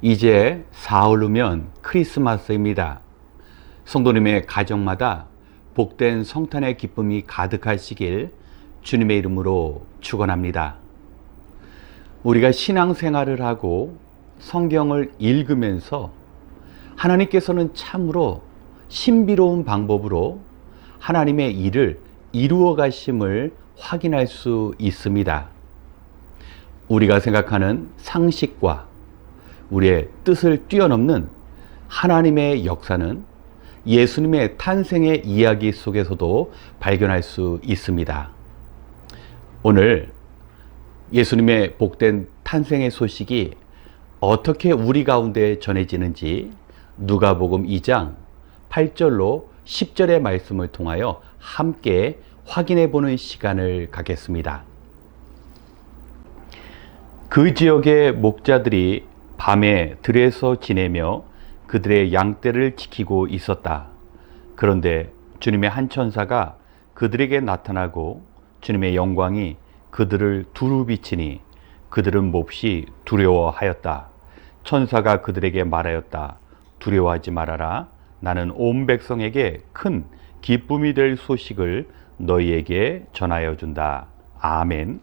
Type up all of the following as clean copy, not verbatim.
이제 사흘 후면 크리스마스입니다. 성도님의 가정마다 복된 성탄의 기쁨이 가득하시길 주님의 이름으로 축원합니다. 우리가 신앙생활을 하고 성경을 읽으면서 하나님께서는 참으로 신비로운 방법으로 하나님의 일을 이루어 가심을 확인할 수 있습니다. 우리가 생각하는 상식과 우리의 뜻을 뛰어넘는 하나님의 역사는 예수님의 탄생의 이야기 속에서도 발견할 수 있습니다. 오늘 예수님의 복된 탄생의 소식이 어떻게 우리 가운데 전해지는지 누가복음 2장 8절로 10절의 말씀을 통하여 함께 확인해 보는 시간을 갖겠습니다. 그 지역의 목자들이 밤에 들에서 지내며 그들의 양떼를 지키고 있었다. 그런데 주님의 한 천사가 그들에게 나타나고 주님의 영광이 그들을 두루 비치니 그들은 몹시 두려워하였다. 천사가 그들에게 말하였다. 두려워하지 말아라. 나는 온 백성에게 큰 기쁨이 될 소식을 너희에게 전하여 준다. 아멘.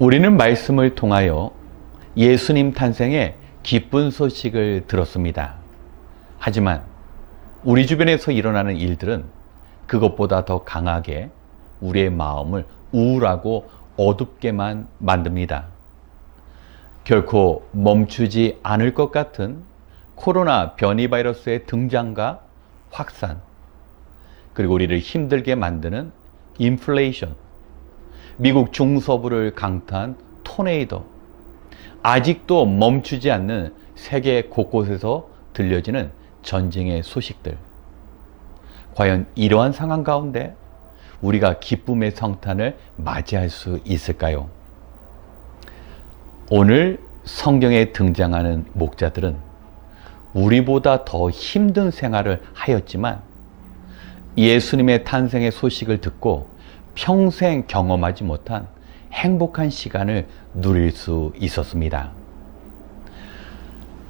우리는 말씀을 통하여 예수님 탄생의 기쁜 소식을 들었습니다. 하지만 우리 주변에서 일어나는 일들은 그것보다 더 강하게 우리의 마음을 우울하고 어둡게만 만듭니다. 결코 멈추지 않을 것 같은 코로나 변이 바이러스의 등장과 확산, 그리고 우리를 힘들게 만드는 인플레이션, 미국 중서부를 강타한 토네이도, 아직도 멈추지 않는 세계 곳곳에서 들려지는 전쟁의 소식들. 과연 이러한 상황 가운데 우리가 기쁨의 성탄을 맞이할 수 있을까요? 오늘 성경에 등장하는 목자들은 우리보다 더 힘든 생활을 하였지만 예수님의 탄생의 소식을 듣고 평생 경험하지 못한 행복한 시간을 누릴 수 있었습니다.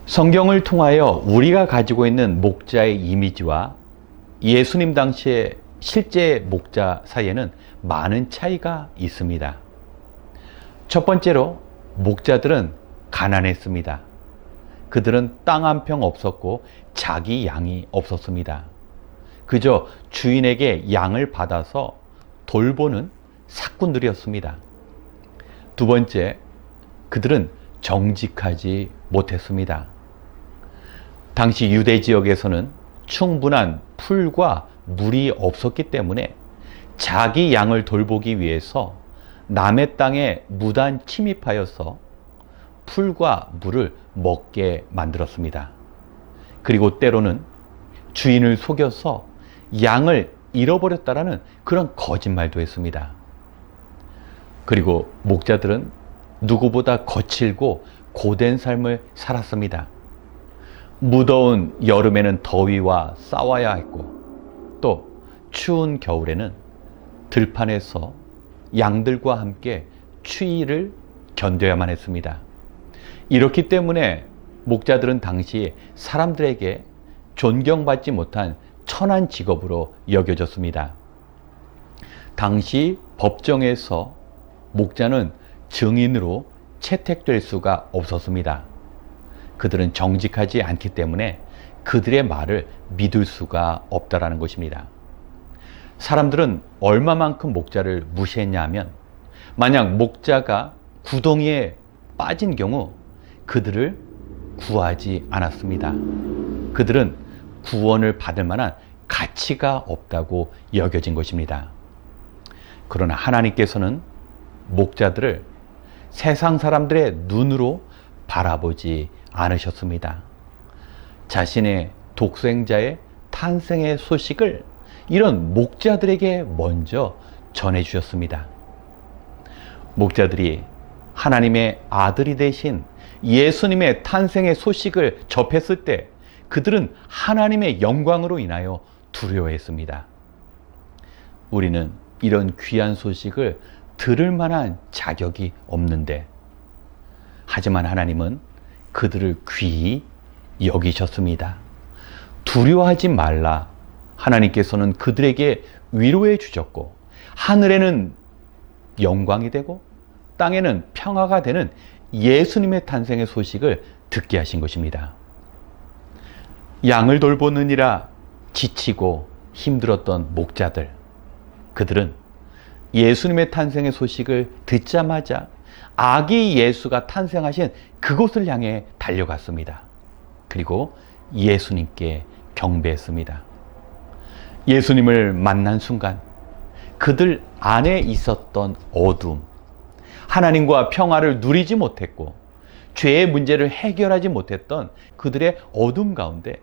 성경을 통하여 우리가 가지고 있는 목자의 이미지와 예수님 당시의 실제 목자 사이에는 많은 차이가 있습니다. 첫 번째로 목자들은 가난했습니다. 그들은 땅 한 평 없었고 자기 양이 없었습니다. 그저 주인에게 양을 받아서 돌보는 사꾼들이었습니다. 두 번째, 그들은 정직하지 못했습니다. 당시 유대 지역에서는 충분한 풀과 물이 없었기 때문에 자기 양을 돌보기 위해서 남의 땅에 무단 침입하여서 풀과 물을 먹게 만들었습니다. 그리고 때로는 주인을 속여서 양을 잃어버렸다라는 그런 거짓말도 했습니다. 그리고 목자들은 누구보다 거칠고 고된 삶을 살았습니다. 무더운 여름에는 더위와 싸워야 했고, 또 추운 겨울에는 들판에서 양들과 함께 추위를 견뎌야만 했습니다. 이렇기 때문에 목자들은 당시 사람들에게 존경받지 못한 천한 직업으로 여겨졌습니다. 당시 법정에서 목자는 증인으로 채택될 수가 없었습니다. 그들은 정직하지 않기 때문에 그들의 말을 믿을 수가 없다라는 것입니다. 사람들은 얼마만큼 목자를 무시했냐 하면, 만약 목자가 구덩이에 빠진 경우 그들을 구하지 않았습니다. 그들은 구원을 받을 만한 가치가 없다고 여겨진 것입니다. 그러나 하나님께서는 목자들을 세상 사람들의 눈으로 바라보지 않으셨습니다. 자신의 독생자의 탄생의 소식을 이런 목자들에게 먼저 전해주셨습니다. 목자들이 하나님의 아들이 되신 예수님의 탄생의 소식을 접했을 때 그들은 하나님의 영광으로 인하여 두려워했습니다. 우리는 이런 귀한 소식을 들을 만한 자격이 없는데, 하지만 하나님은 그들을 귀히 여기셨습니다. 두려워하지 말라. 하나님께서는 그들에게 위로해 주셨고, 하늘에는 영광이 되고 땅에는 평화가 되는 예수님의 탄생의 소식을 듣게 하신 것입니다. 양을 돌보느니라 지치고 힘들었던 목자들, 그들은 예수님의 탄생의 소식을 듣자마자 아기 예수가 탄생하신 그곳을 향해 달려갔습니다. 그리고 예수님께 경배했습니다. 예수님을 만난 순간 그들 안에 있었던 어둠, 하나님과 평화를 누리지 못했고 죄의 문제를 해결하지 못했던 그들의 어둠 가운데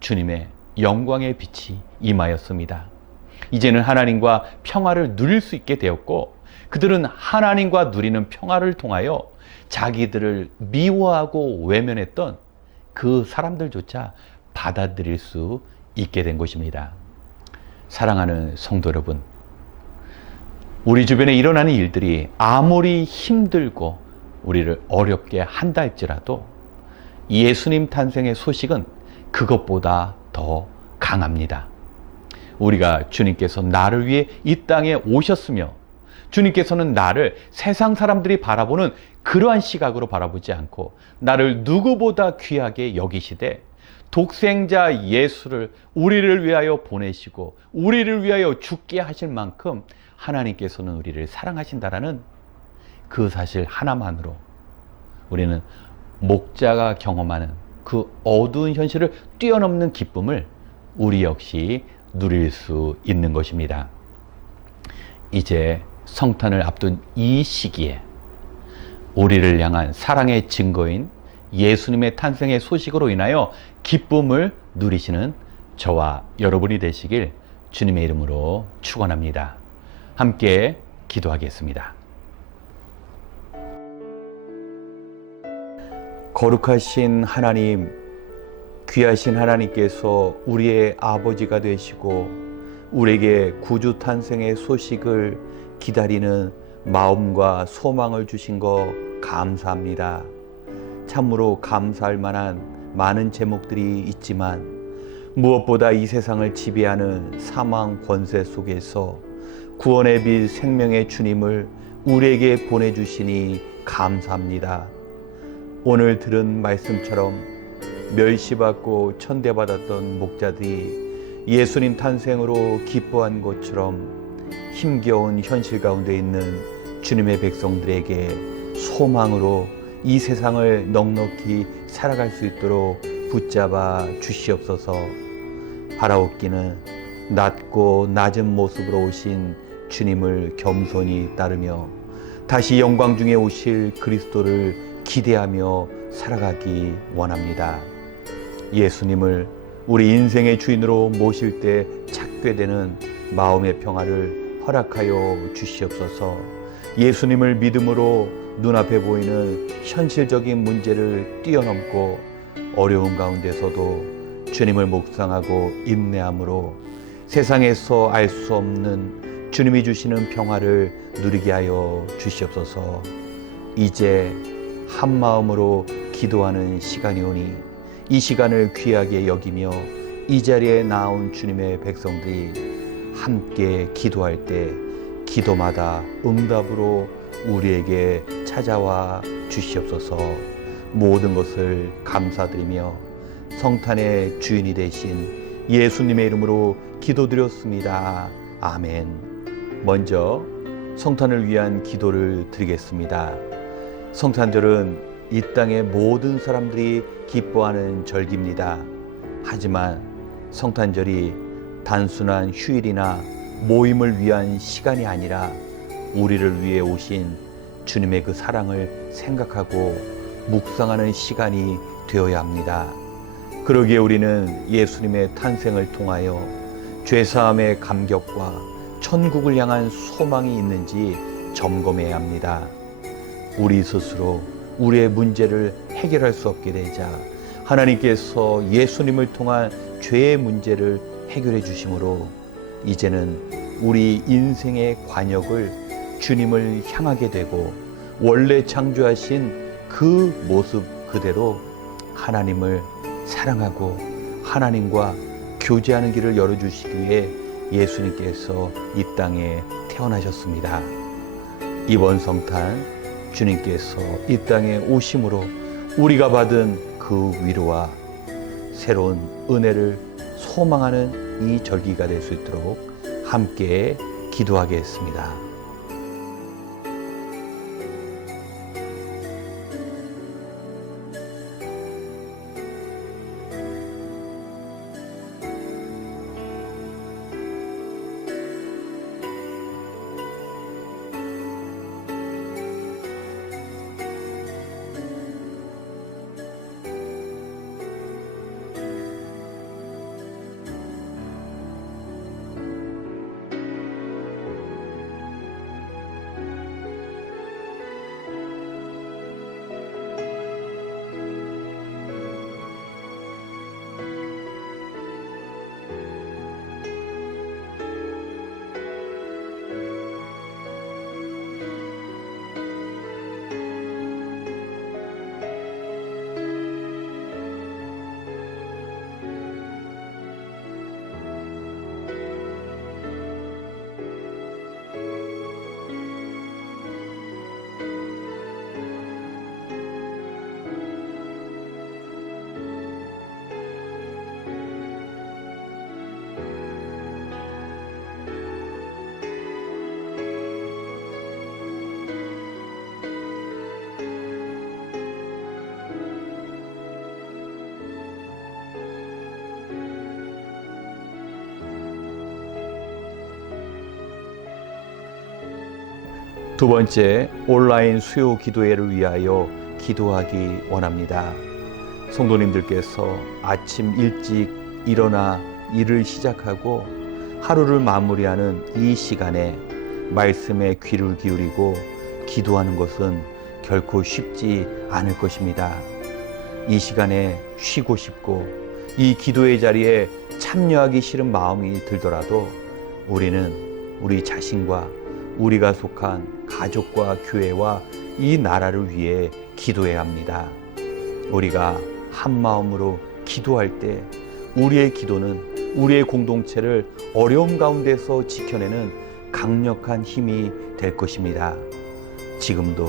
주님의 영광의 빛이 임하였습니다. 이제는 하나님과 평화를 누릴 수 있게 되었고, 그들은 하나님과 누리는 평화를 통하여 자기들을 미워하고 외면했던 그 사람들조차 받아들일 수 있게 된 것입니다. 사랑하는 성도 여러분, 우리 주변에 일어나는 일들이 아무리 힘들고 우리를 어렵게 한다 할지라도 예수님 탄생의 소식은 그것보다 더 강합니다. 우리가 주님께서 나를 위해 이 땅에 오셨으며, 주님께서는 나를 세상 사람들이 바라보는 그러한 시각으로 바라보지 않고 나를 누구보다 귀하게 여기시되 독생자 예수를 우리를 위하여 보내시고 우리를 위하여 죽게 하실 만큼 하나님께서는 우리를 사랑하신다라는 그 사실 하나만으로 우리는 목자가 경험하는 그 어두운 현실을 뛰어넘는 기쁨을 우리 역시 누릴 수 있는 것입니다. 이제 성탄을 앞둔 이 시기에 우리를 향한 사랑의 증거인 예수님의 탄생의 소식으로 인하여 기쁨을 누리시는 저와 여러분이 되시길 주님의 이름으로 축원합니다. 함께 기도하겠습니다. 거룩하신 하나님, 귀하신 하나님께서 우리의 아버지가 되시고 우리에게 구주 탄생의 소식을 기다리는 마음과 소망을 주신 거 감사합니다. 참으로 감사할 만한 많은 제목들이 있지만 무엇보다 이 세상을 지배하는 사망 권세 속에서 구원의 빛 생명의 주님을 우리에게 보내주시니 감사합니다. 오늘 들은 말씀처럼 멸시받고 천대받았던 목자들이 예수님 탄생으로 기뻐한 것처럼 힘겨운 현실 가운데 있는 주님의 백성들에게 소망으로 이 세상을 넉넉히 살아갈 수 있도록 붙잡아 주시옵소서. 바라옵기는 낮고 낮은 모습으로 오신 주님을 겸손히 따르며 다시 영광 중에 오실 그리스도를 기대하며 살아가기 원합니다. 예수님을 우리 인생의 주인으로 모실 때 찾게 되는 마음의 평화를 허락하여 주시옵소서. 예수님을 믿음으로 눈앞에 보이는 현실적인 문제를 뛰어넘고 어려운 가운데서도 주님을 묵상하고 인내함으로 세상에서 알 수 없는 주님이 주시는 평화를 누리게 하여 주시옵소서. 이제 한 마음으로 기도하는 시간이 오니 이 시간을 귀하게 여기며 이 자리에 나온 주님의 백성들이 함께 기도할 때 기도마다 응답으로 우리에게 찾아와 주시옵소서. 모든 것을 감사드리며 성탄의 주인이 되신 예수님의 이름으로 기도드렸습니다. 아멘. 먼저 성탄을 위한 기도를 드리겠습니다. 성탄절은 이 땅의 모든 사람들이 기뻐하는 절기입니다. 하지만 성탄절이 단순한 휴일이나 모임을 위한 시간이 아니라 우리를 위해 오신 주님의 그 사랑을 생각하고 묵상하는 시간이 되어야 합니다. 그러기에 우리는 예수님의 탄생을 통하여 죄사함의 감격과 천국을 향한 소망이 있는지 점검해야 합니다. 우리 스스로 우리의 문제를 해결할 수 없게 되자 하나님께서 예수님을 통한 죄의 문제를 해결해 주심으로 이제는 우리 인생의 관역을 주님을 향하게 되고 원래 창조하신 그 모습 그대로 하나님을 사랑하고 하나님과 교제하는 길을 열어주시기 위해 예수님께서 이 땅에 태어나셨습니다. 이번 성탄 주님께서 이 땅에 오심으로 우리가 받은 그 위로와 새로운 은혜를 소망하는 이 절기가 될 수 있도록 함께 기도하겠습니다. 두 번째, 온라인 수요 기도회를 위하여 기도하기 원합니다. 성도님들께서 아침 일찍 일어나 일을 시작하고 하루를 마무리하는 이 시간에 말씀에 귀를 기울이고 기도하는 것은 결코 쉽지 않을 것입니다. 이 시간에 쉬고 싶고 이 기도의 자리에 참여하기 싫은 마음이 들더라도 우리는 우리 자신과 우리가 속한 가족과 교회와 이 나라를 위해 기도해야 합니다. 우리가 한 마음으로 기도할 때 우리의 기도는 우리의 공동체를 어려움 가운데서 지켜내는 강력한 힘이 될 것입니다. 지금도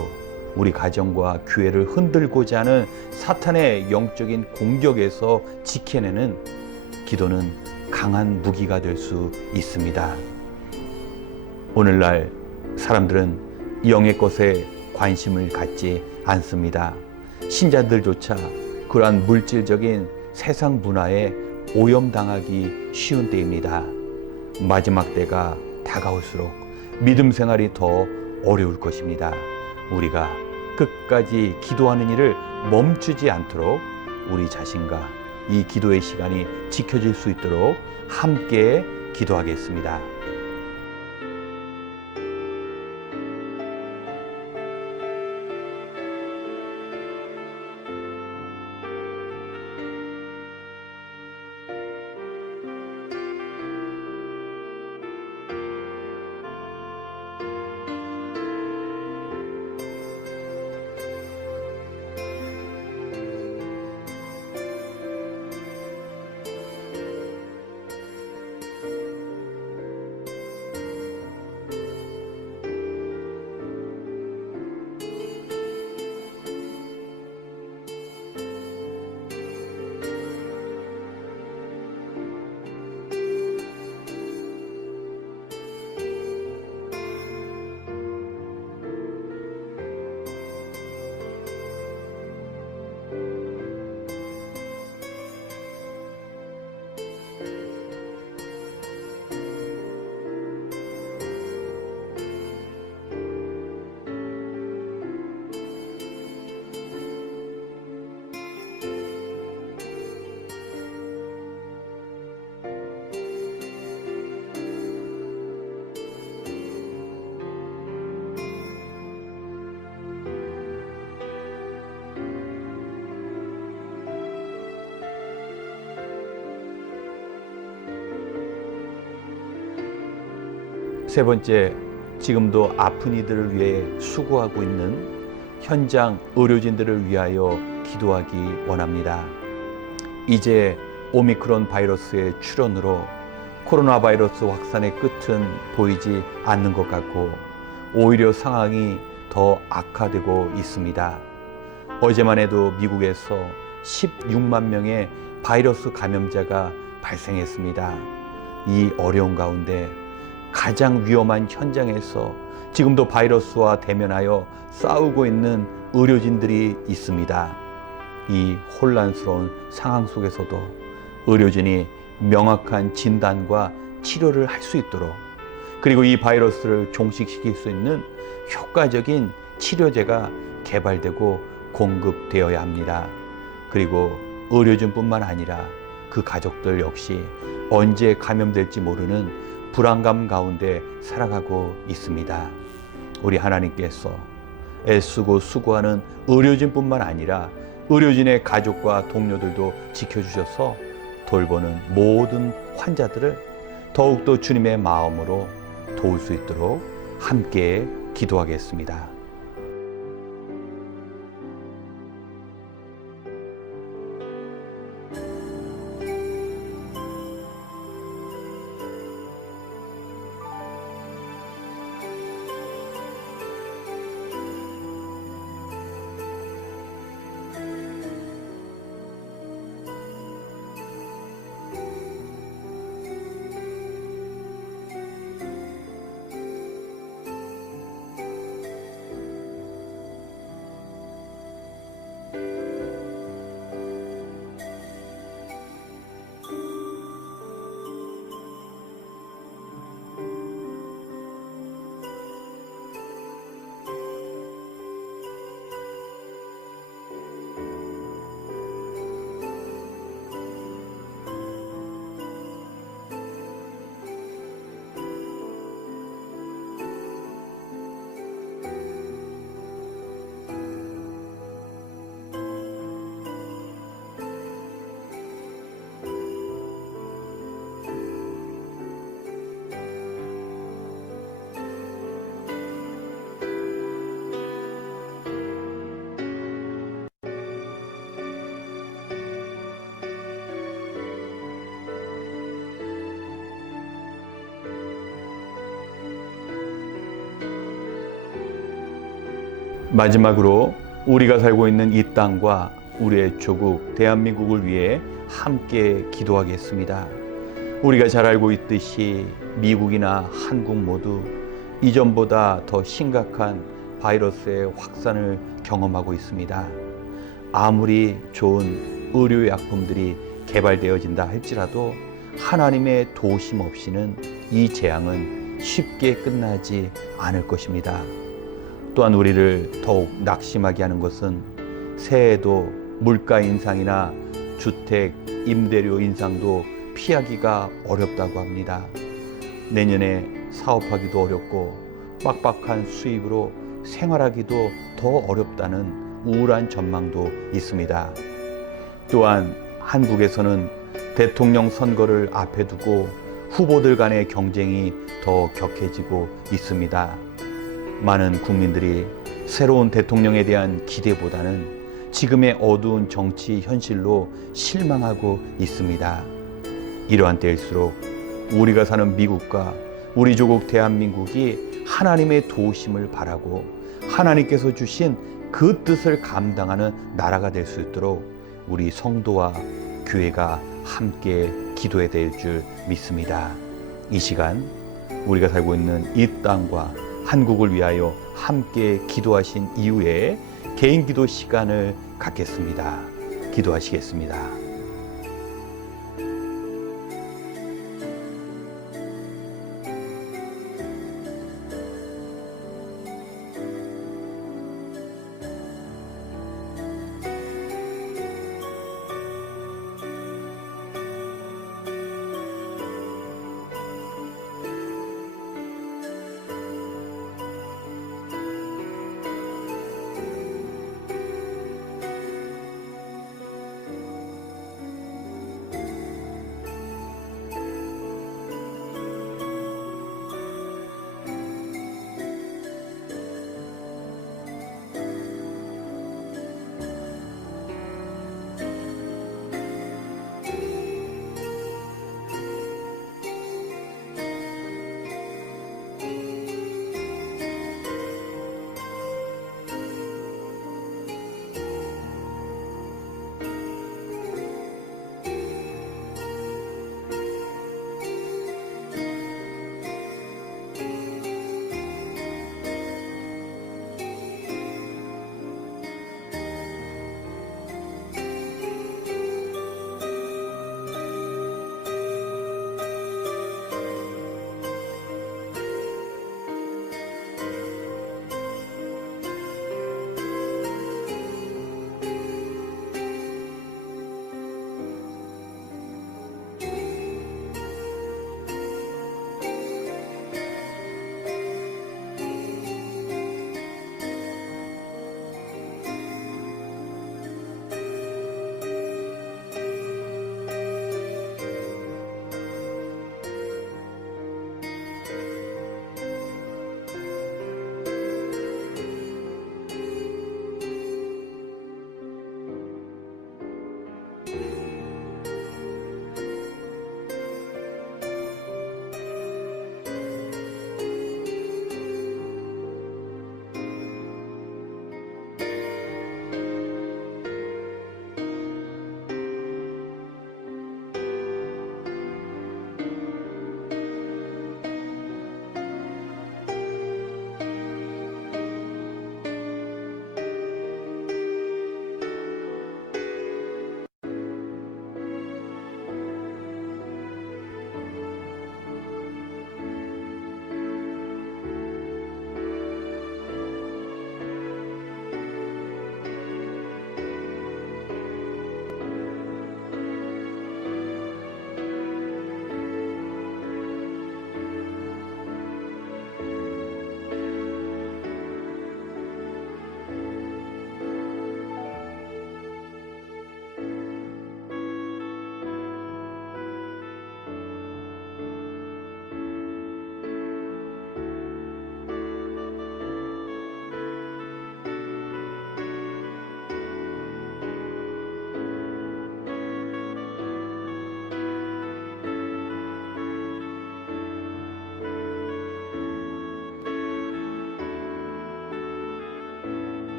우리 가정과 교회를 흔들고자 하는 사탄의 영적인 공격에서 지켜내는 기도는 강한 무기가 될 수 있습니다. 오늘날 사람들은 영의 것에 관심을 갖지 않습니다. 신자들조차 그러한 물질적인 세상 문화에 오염당하기 쉬운 때입니다. 마지막 때가 다가올수록 믿음 생활이 더 어려울 것입니다. 우리가 끝까지 기도하는 일을 멈추지 않도록 우리 자신과 이 기도의 시간이 지켜질 수 있도록 함께 기도하겠습니다. 세 번째, 지금도 아픈 이들을 위해 수고하고 있는 현장 의료진들을 위하여 기도하기 원합니다. 이제 오미크론 바이러스의 출현으로 코로나 바이러스 확산의 끝은 보이지 않는 것 같고 오히려 상황이 더 악화되고 있습니다. 어제만 해도 미국에서 16만 명의 바이러스 감염자가 발생했습니다. 이 어려운 가운데 가장 위험한 현장에서 지금도 바이러스와 대면하여 싸우고 있는 의료진들이 있습니다. 이 혼란스러운 상황 속에서도 의료진이 명확한 진단과 치료를 할 수 있도록, 그리고 이 바이러스를 종식시킬 수 있는 효과적인 치료제가 개발되고 공급되어야 합니다. 그리고 의료진뿐만 아니라 그 가족들 역시 언제 감염될지 모르는 불안감 가운데 살아가고 있습니다. 우리 하나님께서 애쓰고 수고하는 의료진뿐만 아니라 의료진의 가족과 동료들도 지켜주셔서 돌보는 모든 환자들을 더욱더 주님의 마음으로 도울 수 있도록 함께 기도하겠습니다. 마지막으로 우리가 살고 있는 이 땅과 우리의 조국 대한민국을 위해 함께 기도하겠습니다. 우리가 잘 알고 있듯이 미국이나 한국 모두 이전보다 더 심각한 바이러스의 확산을 경험하고 있습니다. 아무리 좋은 의료약품들이 개발되어진다 할지라도 하나님의 도우심 없이는 이 재앙은 쉽게 끝나지 않을 것입니다. 또한 우리를 더욱 낙심하게 하는 것은 새해에도 물가 인상이나 주택 임대료 인상도 피하기가 어렵다고 합니다. 내년에 사업하기도 어렵고 빡빡한 수입으로 생활하기도 더 어렵다는 우울한 전망도 있습니다. 또한 한국에서는 대통령 선거를 앞에 두고 후보들 간의 경쟁이 더 격해지고 있습니다. 많은 국민들이 새로운 대통령에 대한 기대보다는 지금의 어두운 정치 현실로 실망하고 있습니다. 이러한 때일수록 우리가 사는 미국과 우리 조국 대한민국이 하나님의 도우심을 바라고 하나님께서 주신 그 뜻을 감당하는 나라가 될 수 있도록 우리 성도와 교회가 함께 기도해야 될 줄 믿습니다. 이 시간 우리가 살고 있는 이 땅과 한국을 위하여 함께 기도하신 이후에 개인 기도 시간을 갖겠습니다. 기도하시겠습니다.